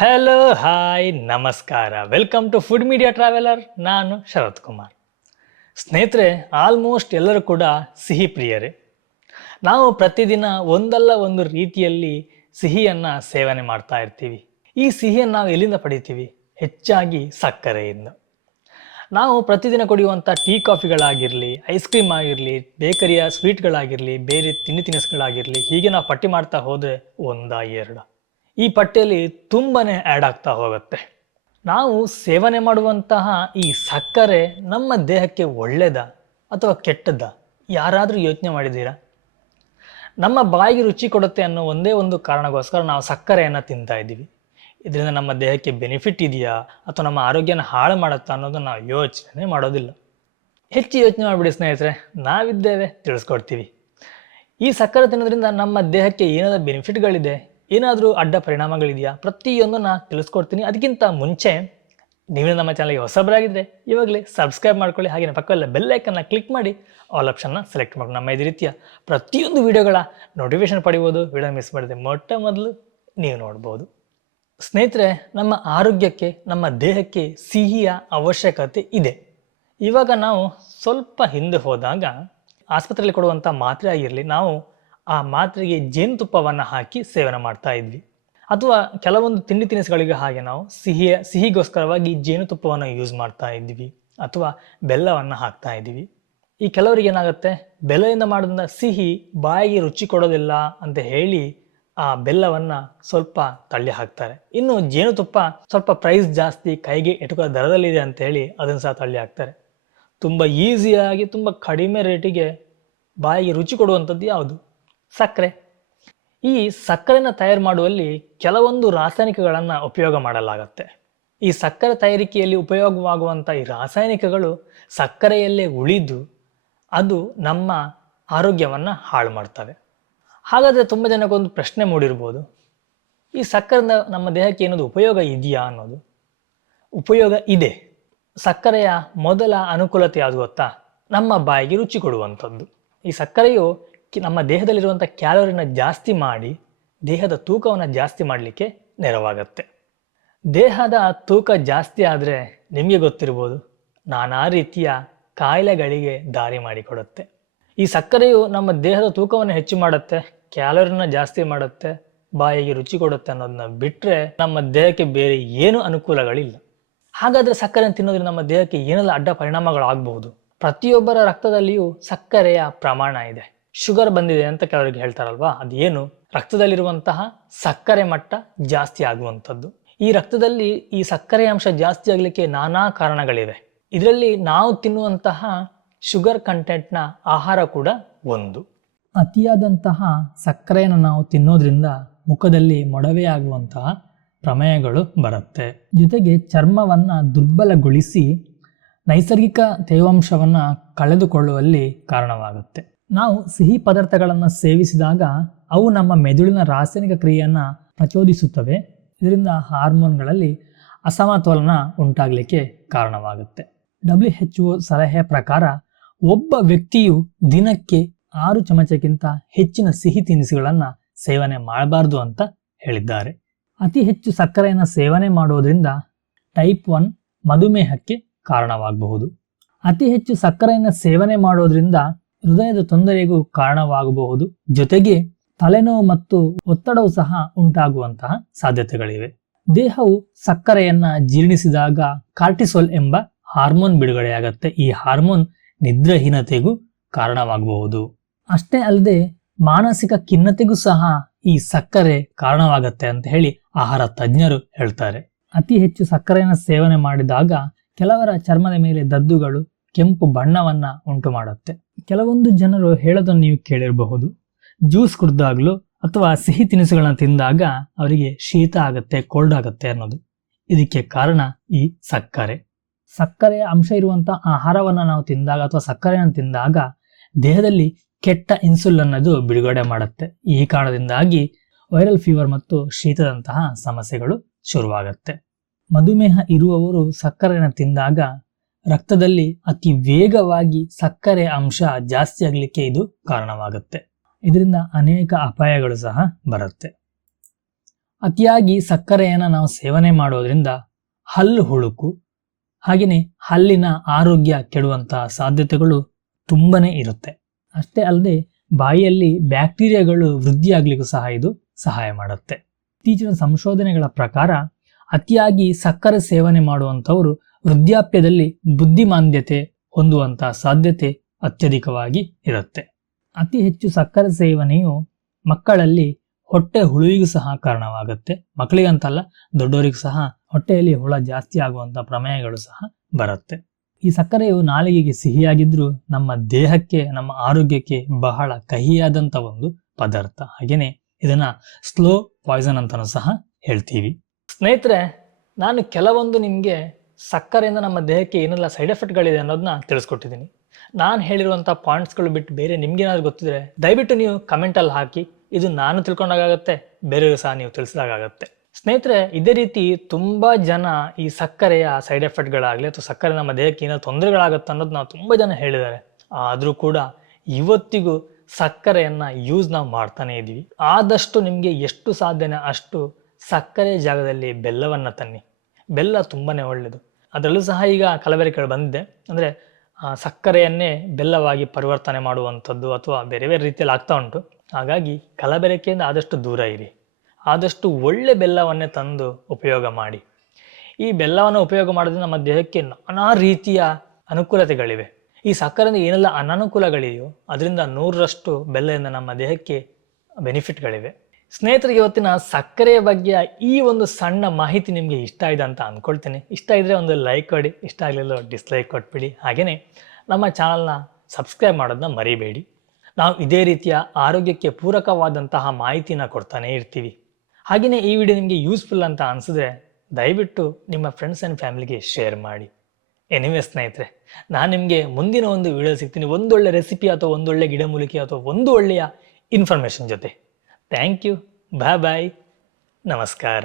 Hello hi ನಮಸ್ಕಾರ. Welcome to food media traveller ನಾನು ಶರತ್ ಕುಮಾರ್. ಸ್ನೇಹಿತರೆ ಆಲ್ಮೋಸ್ಟ್ ಎಲ್ಲರೂ ಕೂಡ ಸಿಹಿ ಪ್ರಿಯರೇ. ನಾವು ಪ್ರತಿದಿನ ಒಂದಲ್ಲ ಒಂದು ರೀತಿಯಲ್ಲಿ ಸಿಹಿಯನ್ನು ಸೇವನೆ ಮಾಡ್ತಾ ಇರ್ತೀವಿ. ಈ ಸಿಹಿಯನ್ನು ನಾವು ಎಲ್ಲಿಂದ ಪಡಿತೀವಿ? ಹೆಚ್ಚಾಗಿ ಸಕ್ಕರೆಯಿಂದ. ನಾವು ಪ್ರತಿದಿನ ಕುಡಿಯುವಂಥ ಟೀ ಕಾಫಿಗಳಾಗಿರಲಿ ಐಸ್ ಕ್ರೀಮ್ ಆಗಿರಲಿ ಬೇಕರಿಯ ಸ್ವೀಟ್ಗಳಾಗಿರಲಿ ಬೇರೆ ತಿಂಡಿ ತಿನಿಸುಗಳಾಗಿರಲಿ, ಹೀಗೆ ನಾವು ಪಟ್ಟಿ ಮಾಡ್ತಾ ಹೋದರೆ ಒಂದ ಎರಡು. ಈ ಪಟ್ಟಿಯಲ್ಲಿ ತುಂಬನೇ ಆ್ಯಡ್ ಆಗ್ತಾ ಹೋಗುತ್ತೆ. ನಾವು ಸೇವನೆ ಮಾಡುವಂತಹ ಈ ಸಕ್ಕರೆ ನಮ್ಮ ದೇಹಕ್ಕೆ ಒಳ್ಳೆಯದ ಅಥವಾ ಕೆಟ್ಟದ್ದ? ಯಾರಾದರೂ ಯೋಚನೆ ಮಾಡಿದ್ದೀರಾ? ನಮ್ಮ ಬಾಯಿಗೆ ರುಚಿ ಕೊಡುತ್ತೆ ಅನ್ನೋ ಒಂದೇ ಒಂದು ಕಾರಣಕ್ಕೋಸ್ಕರ ನಾವು ಸಕ್ಕರೆಯನ್ನು ತಿಂತಾ ಇದ್ದೀವಿ. ಇದರಿಂದ ನಮ್ಮ ದೇಹಕ್ಕೆ ಬೆನಿಫಿಟ್ ಇದೆಯಾ ಅಥವಾ ನಮ್ಮ ಆರೋಗ್ಯನ ಹಾಳು ಮಾಡುತ್ತಾ ಅನ್ನೋದು ನಾವು ಯೋಚನೆ ಮಾಡೋದಿಲ್ಲ. ಹೆಚ್ಚು ಯೋಚನೆ ಮಾಡಿಬಿಡಿ ಸ್ನೇಹಿತರೆ, ನಾವಿದ್ದೇವೆ, ತಿಳಿಸ್ಕೊಡ್ತೀವಿ. ಈ ಸಕ್ಕರೆ ತಿನ್ನೋದ್ರಿಂದ ನಮ್ಮ ದೇಹಕ್ಕೆ ಏನಾದರೂ ಬೆನಿಫಿಟ್ಗಳಿದೆ ಏನಾದರೂ ಅಡ್ಡ ಪರಿಣಾಮಗಳಿದೆಯಾ? ಪ್ರತಿಯೊಂದು ನಾನು ತಿಳಿಸ್ಕೊಡ್ತೀನಿ. ಅದಕ್ಕಿಂತ ಮುಂಚೆ ನೀವು ನಮ್ಮ ಚಾನಲ್ಗೆ ಹೊಸಬರಾಗಿದ್ದರೆ ಇವಾಗಲೇ ಸಬ್ಸ್ಕ್ರೈಬ್ ಮಾಡ್ಕೊಳ್ಳಿ. ಹಾಗೆ ಪಕ್ಕದಲ್ಲ ಬೆಲ್ಲೈಕನ್ನ ಕ್ಲಿಕ್ ಮಾಡಿ ಆಲ್ ಆಪ್ಷನ್ನ ಸೆಲೆಕ್ಟ್ ಮಾಡಿ ನಮ್ಮ ಇದೇ ರೀತಿಯ ಪ್ರತಿಯೊಂದು ವೀಡಿಯೋಗಳ ನೋಟಿಫಿಕೇಶನ್ ಪಡಿಬೋದು ವಿಡಿಯೋ ಮಿಸ್ ಮಾಡಿದೆ ಮೊಟ್ಟ ಮೊದಲು ನೀವು ನೋಡ್ಬೋದು. ಸ್ನೇಹಿತರೆ, ನಮ್ಮ ಆರೋಗ್ಯಕ್ಕೆ, ನಮ್ಮ ದೇಹಕ್ಕೆ ಸಿಹಿಯ ಅವಶ್ಯಕತೆ ಇದೆ. ಇವಾಗ ನಾವು ಸ್ವಲ್ಪ ಹಿಂದೆ ಹೋದಾಗ ಆಸ್ಪತ್ರೆಯಲ್ಲಿ ಕೊಡುವಂಥ ಮಾತ್ರೆ ಆಗಿರಲಿ, ನಾವು ಆ ಮಾತ್ರೆಗೆ ಜೇನುತುಪ್ಪವನ್ನು ಹಾಕಿ ಸೇವನೆ ಮಾಡ್ತಾ ಇದ್ವಿ. ಅಥವಾ ಕೆಲವೊಂದು ತಿಂಡಿ ತಿನಿಸುಗಳಿಗೆ ಹಾಗೆ ನಾವು ಸಿಹಿಯ, ಸಿಹಿಗೋಸ್ಕರವಾಗಿ ಜೇನುತುಪ್ಪವನ್ನು ಯೂಸ್ ಮಾಡ್ತಾ ಇದ್ವಿ ಅಥವಾ ಬೆಲ್ಲವನ್ನು ಹಾಕ್ತಾ ಇದ್ವಿ. ಈ ಕೆಲವರಿಗೆ ಏನಾಗುತ್ತೆ? ಬೆಲ್ಲದಿಂದ ಮಾಡಿದ ಸಿಹಿ ಬಾಯಿಗೆ ರುಚಿ ಕೊಡೋದಿಲ್ಲ ಅಂತ ಹೇಳಿ ಆ ಬೆಲ್ಲವನ್ನು ಸ್ವಲ್ಪ ತಳ್ಳಿ ಹಾಕ್ತಾರೆ. ಇನ್ನು ಜೇನುತುಪ್ಪ ಸ್ವಲ್ಪ ಪ್ರೈಸ್ ಜಾಸ್ತಿ, ಕೈಗೆ ಎಟುಕೋ ದರದಲ್ಲಿದೆ ಅಂತ ಹೇಳಿ ಅದನ್ನು ಸಹ ತಳ್ಳಿ ಹಾಕ್ತಾರೆ. ತುಂಬ ಈಸಿಯಾಗಿ ತುಂಬ ಕಡಿಮೆ ರೇಟಿಗೆ ಬಾಯಿಗೆ ರುಚಿ ಕೊಡುವಂಥದ್ದು ಯಾವುದು? ಸಕ್ಕರೆ. ಈ ಸಕ್ಕರೆನ ತಯಾರು ಮಾಡುವಲ್ಲಿ ಕೆಲವೊಂದು ರಾಸಾಯನಿಕಗಳನ್ನು ಉಪಯೋಗ ಮಾಡಲಾಗತ್ತೆ. ಈ ಸಕ್ಕರೆ ತಯಾರಿಕೆಯಲ್ಲಿ ಉಪಯೋಗವಾಗುವಂಥ ಈ ರಾಸಾಯನಿಕಗಳು ಸಕ್ಕರೆಯಲ್ಲೇ ಉಳಿದು ಅದು ನಮ್ಮ ಆರೋಗ್ಯವನ್ನು ಹಾಳು ಮಾಡ್ತವೆ. ಹಾಗಾದರೆ ತುಂಬ ಜನಕ್ಕೊಂದು ಪ್ರಶ್ನೆ ಮೂಡಿರ್ಬೋದು. ಈ ಸಕ್ಕರೆಯಿಂದ ನಮ್ಮ ದೇಹಕ್ಕೆ ಏನಾದರೂ ಉಪಯೋಗ ಇದೆಯಾ ಅನ್ನೋದು. ಉಪಯೋಗ ಇದೆ. ಸಕ್ಕರೆಯ ಮೊದಲ ಅನುಕೂಲತೆ ಯಾವುದು ಗೊತ್ತಾ? ನಮ್ಮ ಬಾಯಿಗೆ ರುಚಿ ಕೊಡುವಂಥದ್ದು. ಈ ಸಕ್ಕರೆಯು ನಮ್ಮ ದೇಹದಲ್ಲಿರುವಂಥ ಕ್ಯಾಲೋರಿನ ಜಾಸ್ತಿ ಮಾಡಿ, ದೇಹದ ತೂಕವನ್ನು ಜಾಸ್ತಿ ಮಾಡಲಿಕ್ಕೆ ನೆರವಾಗತ್ತೆ. ದೇಹದ ತೂಕ ಜಾಸ್ತಿ ಆದರೆ ನಿಮಗೆ ಗೊತ್ತಿರ್ಬೋದು, ನಾನಾ ರೀತಿಯ ಕಾಯಿಲೆಗಳಿಗೆ ದಾರಿ ಮಾಡಿಕೊಡುತ್ತೆ. ಈ ಸಕ್ಕರೆಯು ನಮ್ಮ ದೇಹದ ತೂಕವನ್ನು ಹೆಚ್ಚು ಮಾಡುತ್ತೆ, ಕ್ಯಾಲೋರಿನ ಜಾಸ್ತಿ ಮಾಡುತ್ತೆ, ಬಾಯಿಗೆ ರುಚಿ ಕೊಡುತ್ತೆ ಅನ್ನೋದನ್ನ ಬಿಟ್ಟರೆ ನಮ್ಮ ದೇಹಕ್ಕೆ ಬೇರೆ ಏನು ಅನುಕೂಲಗಳಿಲ್ಲ. ಹಾಗಾದರೆ ಸಕ್ಕರೆ ತಿನ್ನೋದ್ರಿಂದ ನಮ್ಮ ದೇಹಕ್ಕೆ ಏನೆಲ್ಲ ಅಡ್ಡ ಪರಿಣಾಮಗಳಾಗಬಹುದು? ಪ್ರತಿಯೊಬ್ಬರ ರಕ್ತದಲ್ಲಿಯೂ ಸಕ್ಕರೆಯ ಪ್ರಮಾಣ ಇದೆ. ಶುಗರ್ ಬಂದಿದೆ ಅಂತ ಕೆಲವರಿಗೆ ಹೇಳ್ತಾರಲ್ವಾ? ಅದೇನು? ರಕ್ತದಲ್ಲಿರುವಂತಹ ಸಕ್ಕರೆ ಮಟ್ಟ ಜಾಸ್ತಿ ಆಗುವಂಥದ್ದು. ಈ ರಕ್ತದಲ್ಲಿ ಈ ಸಕ್ಕರೆ ಅಂಶ ಜಾಸ್ತಿ ಆಗಲಿಕ್ಕೆ ನಾನಾ ಕಾರಣಗಳಿವೆ. ಇದರಲ್ಲಿ ನಾವು ತಿನ್ನುವಂತಹ ಶುಗರ್ ಕಂಟೆಂಟ್ನ ಆಹಾರ ಕೂಡ ಒಂದು. ಅತಿಯಾದಂತಹ ಸಕ್ಕರೆಯನ್ನು ನಾವು ತಿನ್ನೋದ್ರಿಂದ ಮುಖದಲ್ಲಿ ಮೊಡವೆಯಾಗುವಂತಹ ಪ್ರಮೇಯಗಳು ಬರುತ್ತೆ. ಜೊತೆಗೆ ಚರ್ಮವನ್ನು ದುರ್ಬಲಗೊಳಿಸಿ ನೈಸರ್ಗಿಕ ತೇವಾಂಶವನ್ನು ಕಳೆದುಕೊಳ್ಳುವಲ್ಲಿ ಕಾರಣವಾಗುತ್ತೆ. ನಾವು ಸಿಹಿ ಪದಾರ್ಥಗಳನ್ನು ಸೇವಿಸಿದಾಗ ಅವು ನಮ್ಮ ಮೆದುಳಿನ ರಾಸಾಯನಿಕ ಕ್ರಿಯೆಯನ್ನು ಪ್ರಚೋದಿಸುತ್ತವೆ. ಇದರಿಂದ ಹಾರ್ಮೋನ್ಗಳಲ್ಲಿ ಅಸಮತೋಲನ ಉಂಟಾಗಲಿಕ್ಕೆ ಕಾರಣವಾಗುತ್ತೆ. ಡಬ್ಲ್ಯೂ ಎಚ್ ಒ ಸಲಹೆಯ ಪ್ರಕಾರ ಒಬ್ಬ ವ್ಯಕ್ತಿಯು ದಿನಕ್ಕೆ ಆರು ಚಮಚಕ್ಕಿಂತ ಹೆಚ್ಚಿನ ಸಿಹಿ ತಿನಿಸುಗಳನ್ನು ಸೇವನೆ ಮಾಡಬಾರ್ದು ಅಂತ ಹೇಳಿದ್ದಾರೆ. ಅತಿ ಹೆಚ್ಚು ಸಕ್ಕರೆಯನ್ನು ಸೇವನೆ ಮಾಡುವುದರಿಂದ ಟೈಪ್ ಒನ್ ಮಧುಮೇಹಕ್ಕೆ ಕಾರಣವಾಗಬಹುದು. ಅತಿ ಹೆಚ್ಚು ಸಕ್ಕರೆಯನ್ನು ಸೇವನೆ ಮಾಡೋದ್ರಿಂದ ಹೃದಯದ ತೊಂದರೆಗೂ ಕಾರಣವಾಗಬಹುದು. ಜೊತೆಗೆ ತಲೆನೋವು ಮತ್ತು ಒತ್ತಡವು ಸಹ ಉಂಟಾಗುವಂತಹ ಸಾಧ್ಯತೆಗಳಿವೆ. ದೇಹವು ಸಕ್ಕರೆಯನ್ನ ಜೀರ್ಣಿಸಿದಾಗ ಕಾರ್ಟಿಸೋಲ್ ಎಂಬ ಹಾರ್ಮೋನ್ ಬಿಡುಗಡೆಯಾಗತ್ತೆ. ಈ ಹಾರ್ಮೋನ್ ನಿದ್ರಾಹೀನತೆಗೂ ಕಾರಣವಾಗಬಹುದು. ಅಷ್ಟೇ ಅಲ್ಲದೆ ಮಾನಸಿಕ ಖಿನ್ನತೆಗೂ ಸಹ ಈ ಸಕ್ಕರೆ ಕಾರಣವಾಗತ್ತೆ ಅಂತ ಹೇಳಿ ಆಹಾರ ತಜ್ಞರು ಹೇಳ್ತಾರೆ. ಅತಿ ಹೆಚ್ಚು ಸಕ್ಕರೆಯನ್ನು ಸೇವನೆ ಮಾಡಿದಾಗ ಕೆಲವರ ಚರ್ಮದ ಮೇಲೆ ದದ್ದುಗಳು ಕೆಂಪು ಬಣ್ಣವನ್ನ ಉಂಟು ಮಾಡುತ್ತೆ. ಕೆಲವೊಂದು ಜನರು ಹೇಳೋದನ್ನು ನೀವು ಕೇಳಿರಬಹುದು. ಜ್ಯೂಸ್ ಕುಡಿದಾಗ್ಲೂ ಅಥವಾ ಸಿಹಿ ತಿನಿಸುಗಳನ್ನ ತಿಂದಾಗ ಅವರಿಗೆ ಶೀತ ಆಗುತ್ತೆ ಕೋಲ್ಡ್ ಆಗುತ್ತೆ ಅನ್ನೋದು. ಇದಕ್ಕೆ ಕಾರಣ ಈ ಸಕ್ಕರೆ. ಸಕ್ಕರೆಯ ಅಂಶ ಇರುವಂಥ ಆಹಾರವನ್ನು ನಾವು ತಿಂದಾಗ ಅಥವಾ ಸಕ್ಕರೆಯನ್ನು ತಿಂದಾಗ ದೇಹದಲ್ಲಿ ಕೆಟ್ಟ ಇನ್ಸುಲ್ ಅನ್ನೋದು ಬಿಡುಗಡೆ ಮಾಡುತ್ತೆ. ಈ ಕಾರಣದಿಂದಾಗಿ ವೈರಲ್ ಫೀವರ್ ಮತ್ತು ಶೀತದಂತಹ ಸಮಸ್ಯೆಗಳು ಶುರುವಾಗುತ್ತೆ. ಮಧುಮೇಹ ಇರುವವರು ಸಕ್ಕರೆಯನ್ನು ತಿಂದಾಗ ರಕ್ತದಲ್ಲಿ ಅತಿ ವೇಗವಾಗಿ ಸಕ್ಕರೆ ಅಂಶ ಜಾಸ್ತಿ ಆಗಲಿಕ್ಕೆ ಇದು ಕಾರಣವಾಗುತ್ತೆ. ಇದರಿಂದ ಅನೇಕ ಅಪಾಯಗಳು ಸಹ ಬರುತ್ತೆ. ಅತಿಯಾಗಿ ಸಕ್ಕರೆಯನ್ನು ನಾವು ಸೇವನೆ ಮಾಡೋದ್ರಿಂದ ಹಲ್ಲು ಹುಳುಕು ಹಾಗೆಯೇ ಹಲ್ಲಿನ ಆರೋಗ್ಯ ಕೆಡುವಂತಹ ಸಾಧ್ಯತೆಗಳು ತುಂಬನೇ ಇರುತ್ತೆ. ಅಷ್ಟೇ ಅಲ್ಲದೆ ಬಾಯಿಯಲ್ಲಿ ಬ್ಯಾಕ್ಟೀರಿಯಾಗಳು ವೃದ್ಧಿಯಾಗ್ಲಿಕ್ಕೂ ಸಹ ಇದು ಸಹಾಯ ಮಾಡುತ್ತೆ. ಇತ್ತೀಚಿನ ಸಂಶೋಧನೆಗಳ ಪ್ರಕಾರ ಅತಿಯಾಗಿ ಸಕ್ಕರೆ ಸೇವನೆ ಮಾಡುವಂಥವರು ವೃದ್ಧಾಪ್ಯದಲ್ಲಿ ಬುದ್ಧಿಮಾಂದ್ಯತೆ ಹೊಂದುವಂತಹ ಸಾಧ್ಯತೆ ಅತ್ಯಧಿಕವಾಗಿ ಇರುತ್ತೆ. ಅತಿ ಹೆಚ್ಚು ಸಕ್ಕರೆ ಸೇವನೆಯು ಮಕ್ಕಳಲ್ಲಿ ಹೊಟ್ಟೆ ಹುಳುವಿಗೂ ಸಹ ಕಾರಣವಾಗುತ್ತೆ. ಮಕ್ಕಳಿಗಂತಲ್ಲ, ದೊಡ್ಡವರಿಗೂ ಸಹ ಹೊಟ್ಟೆಯಲ್ಲಿ ಹುಳ ಜಾಸ್ತಿ ಆಗುವಂಥ ಪ್ರಮೇಯಗಳು ಸಹ ಬರುತ್ತೆ. ಈ ಸಕ್ಕರೆಯು ನಾಲಿಗೆಗೆ ಸಿಹಿಯಾಗಿದ್ರೂ ನಮ್ಮ ದೇಹಕ್ಕೆ, ನಮ್ಮ ಆರೋಗ್ಯಕ್ಕೆ ಬಹಳ ಕಹಿಯಾದಂಥ ಒಂದು ಪದಾರ್ಥ. ಹಾಗೆಯೇ ಇದನ್ನ ಸ್ಲೋ ಪಾಯ್ಸನ್ ಅಂತಲೂ ಸಹ ಹೇಳ್ತೀವಿ. ಸ್ನೇಹಿತರೆ, ನಾನು ಕೆಲವೊಂದು ನಿಮಗೆ ಸಕ್ಕರೆಯಿಂದ ನಮ್ಮ ದೇಹಕ್ಕೆ ಏನೆಲ್ಲ ಸೈಡ್ ಎಫೆಕ್ಟ್ಗಳಿದೆ ಅನ್ನೋದನ್ನ ತಿಳಿಸ್ಕೊಟ್ಟಿದ್ದೀನಿ. ನಾನು ಹೇಳಿರುವಂಥ ಪಾಯಿಂಟ್ಸ್ಗಳು ಬಿಟ್ಟು ಬೇರೆ ನಿಮ್ಗೇನಾದ್ರು ಗೊತ್ತಿದ್ರೆ ದಯವಿಟ್ಟು ನೀವು ಕಮೆಂಟಲ್ಲಿ ಹಾಕಿ, ಇದು ನಾನು ತಿಳ್ಕೊಂಡಾಗತ್ತೆ, ಬೇರೆಯವರು ಸಹ ನೀವು ತಿಳಿಸಿದಾಗತ್ತೆ ಸ್ನೇಹಿತರೆ, ಇದೇ ರೀತಿ ತುಂಬ ಜನ ಈ ಸಕ್ಕರೆಯ ಸೈಡ್ ಎಫೆಕ್ಟ್ಗಳಾಗಲಿ ಅಥವಾ ಸಕ್ಕರೆ ನಮ್ಮ ದೇಹಕ್ಕೆ ಏನೋ ತೊಂದರೆಗಳಾಗುತ್ತೆ ಅನ್ನೋದು ನಾವು ತುಂಬ ಜನ ಹೇಳಿದ್ದಾರೆ. ಆದರೂ ಕೂಡ ಇವತ್ತಿಗೂ ಸಕ್ಕರೆಯನ್ನು ಯೂಸ್ ನಾವು ಮಾಡ್ತಾನೆ ಇದ್ದೀವಿ. ಆದಷ್ಟು ನಿಮಗೆ ಎಷ್ಟು ಸಾಧ್ಯನೇ ಅಷ್ಟು ಸಕ್ಕರೆ ಜಾಗದಲ್ಲಿ ಬೆಲ್ಲವನ್ನು ತನ್ನಿ. ಬೆಲ್ಲ ತುಂಬಾ ಒಳ್ಳೆಯದು ಅದರಲ್ಲೂ ಸಹ ಈಗ ಕಲಬೆರಕೆಗಳು ಬಂದಿದೆ. ಅಂದರೆ ಸಕ್ಕರೆಯನ್ನೇ ಬೆಲ್ಲವಾಗಿ ಪರಿವರ್ತನೆ ಮಾಡುವಂಥದ್ದು ಅಥವಾ ಬೇರೆ ಬೇರೆ ರೀತಿಯಲ್ಲಿ ಆಗ್ತಾ ಉಂಟು. ಹಾಗಾಗಿ ಕಲಬೆರಕೆಯಿಂದ ಆದಷ್ಟು ದೂರ ಇರಿ. ಆದಷ್ಟು ಒಳ್ಳೆ ಬೆಲ್ಲವನ್ನೇ ತಂದು ಉಪಯೋಗ ಮಾಡಿ. ಈ ಬೆಲ್ಲವನ್ನು ಉಪಯೋಗ ಮಾಡೋದ್ರಿಂದ ನಮ್ಮ ದೇಹಕ್ಕೆ ನಾನಾ ರೀತಿಯ ಅನುಕೂಲತೆಗಳಿವೆ. ಈ ಸಕ್ಕರೆಯಿಂದ ಏನೆಲ್ಲ ಅನನುಕೂಲಗಳಿದೆಯೋ ಅದರಿಂದ ನೂರರಷ್ಟು ಬೆಲ್ಲದಿಂದ ನಮ್ಮ ದೇಹಕ್ಕೆ ಬೆನಿಫಿಟ್ಗಳಿವೆ. ಸ್ನೇಹಿತರಿಗೆ ಇವತ್ತಿನ ಸಕ್ಕರೆಯ ಬಗ್ಗೆ ಈ ಒಂದು ಸಣ್ಣ ಮಾಹಿತಿ ನಿಮಗೆ ಇಷ್ಟ ಇದೆ ಅಂತ ಅಂದ್ಕೊಳ್ತೀನಿ ಇಷ್ಟ ಇದ್ದರೆ ಒಂದು ಲೈಕ್ ಕೊಡಿ ಇಷ್ಟ ಆಗಲಿಲ್ಲ ಡಿಸ್ಲೈಕ್ ಕೊಟ್ಬಿಡಿ. ಹಾಗೆಯೇ ನಮ್ಮ ಚಾನಲ್ನ ಸಬ್ಸ್ಕ್ರೈಬ್ ಮಾಡೋದನ್ನ ಮರಿಬೇಡಿ. ನಾವು ಇದೇ ರೀತಿಯ ಆರೋಗ್ಯಕ್ಕೆ ಪೂರಕವಾದಂತಹ ಮಾಹಿತಿನ ಕೊಡ್ತಾನೇ ಇರ್ತೀವಿ. ಹಾಗೆಯೇ ಈ ವಿಡಿಯೋ ನಿಮಗೆ ಯೂಸ್ಫುಲ್ ಅಂತ ಅನಿಸಿದ್ರೆ ದಯವಿಟ್ಟು ನಿಮ್ಮ ಫ್ರೆಂಡ್ಸ್ ಆ್ಯಂಡ್ ಫ್ಯಾಮಿಲಿಗೆ ಶೇರ್ ಮಾಡಿ. ಎನಿವೆ ಸ್ನೇಹಿತರೆ, ನಾನು ನಿಮಗೆ ಮುಂದಿನ ಒಂದು ವಿಡಿಯೋ ಸಿಗ್ತೀನಿ. ಒಂದೊಳ್ಳೆ ರೆಸಿಪಿ ಅಥವಾ ಒಂದೊಳ್ಳೆ ಗಿಡಮೂಲಿಕೆ ಅಥವಾ ಒಂದು ಒಳ್ಳೆಯ ಇನ್ಫಾರ್ಮೇಷನ್ ಜೊತೆ. Thank you. Bye bye. ನಮಸ್ಕಾರ.